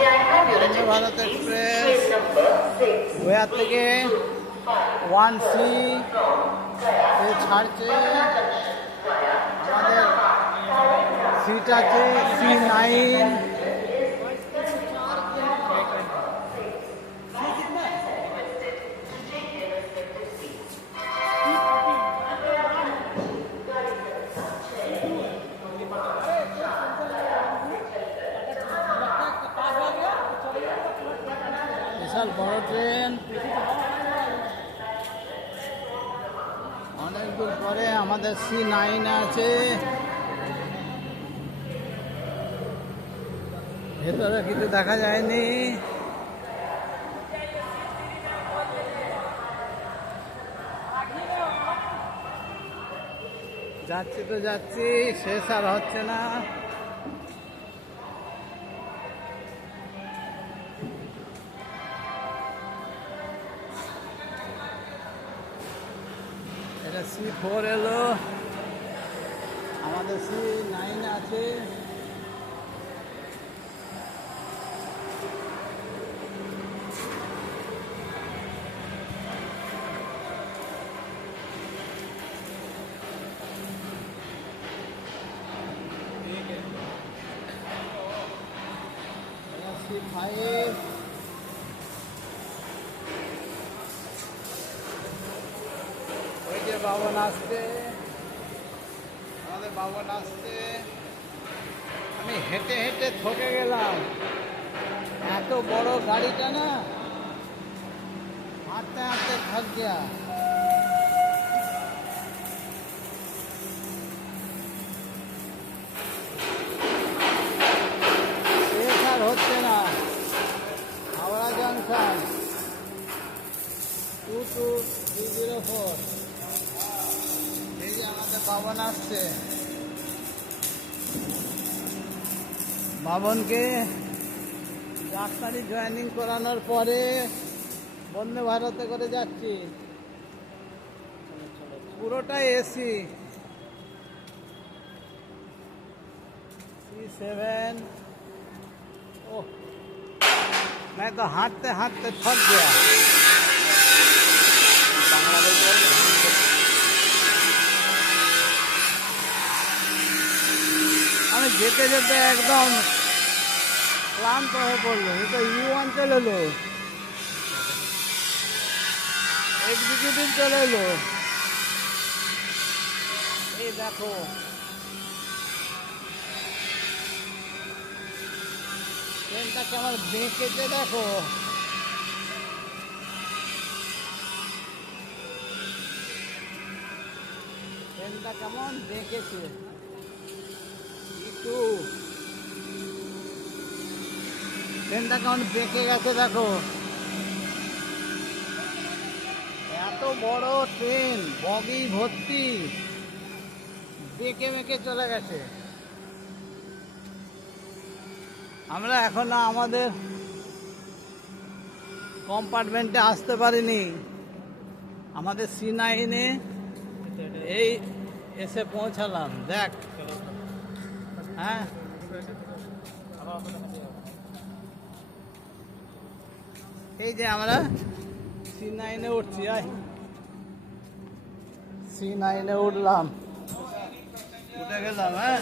Vande Bharat express Gaya থেকে one C ছাড়ছে আমাদের সিট আছে সি নাইন বিশাল বড় ট্রেন। অনেক দূর পরে আমাদের সি নাইন আছে। ভেতরে কিছু দেখা যায়নি। যাচ্ছি তো যাচ্ছি, শেষ আর হচ্ছে না। এটা সি ফোর এলো। আমাদের সি নাইন আছে। ফাইভ। ওই নাচতে আমাদের বাবা নাচতে আমি হেঁটে হেঁটে থকে গেলাম। এত বড় গাড়িটা না, হাঁটতে হাঁটতে থাক বাবন আসছে বাবনকে ডাক্তারি জয়েনিং করানোর পরে বন্দে ভারতে করে যাচ্ছি পুরোটাই এসি সি সেভেন ও मैं तो हाँटते हाँटते थक गया যেতে যেতে একদম ক্লান্ত হয়ে পড়ল। এটা ইউ অঞ্চল এলো। এক্সিকিউটিভ চলে এলো। এই দেখো। ট্রেনটা কেমন বেঁকেছে দেখো। ট্রেনটা কেমন বেঁকেছে একটু। ট্রেনটা কেমন বেঁকে গেছে দেখো। এত বড় ট্রেন, বগি ভর্তি। বেঁকে বেঁকে চলে গেছে। আমরা এখনও আমাদের কম্পার্টমেন্টে আসতে পারিনি। আমাদের সি নাইনে এই এসে পৌঁছালাম। দেখ। হ্যাঁ। এই যে আমরা সি নাইনে উঠছি আয়। সি নাইনে উঠলাম। উঠে গেলাম হ্যাঁ।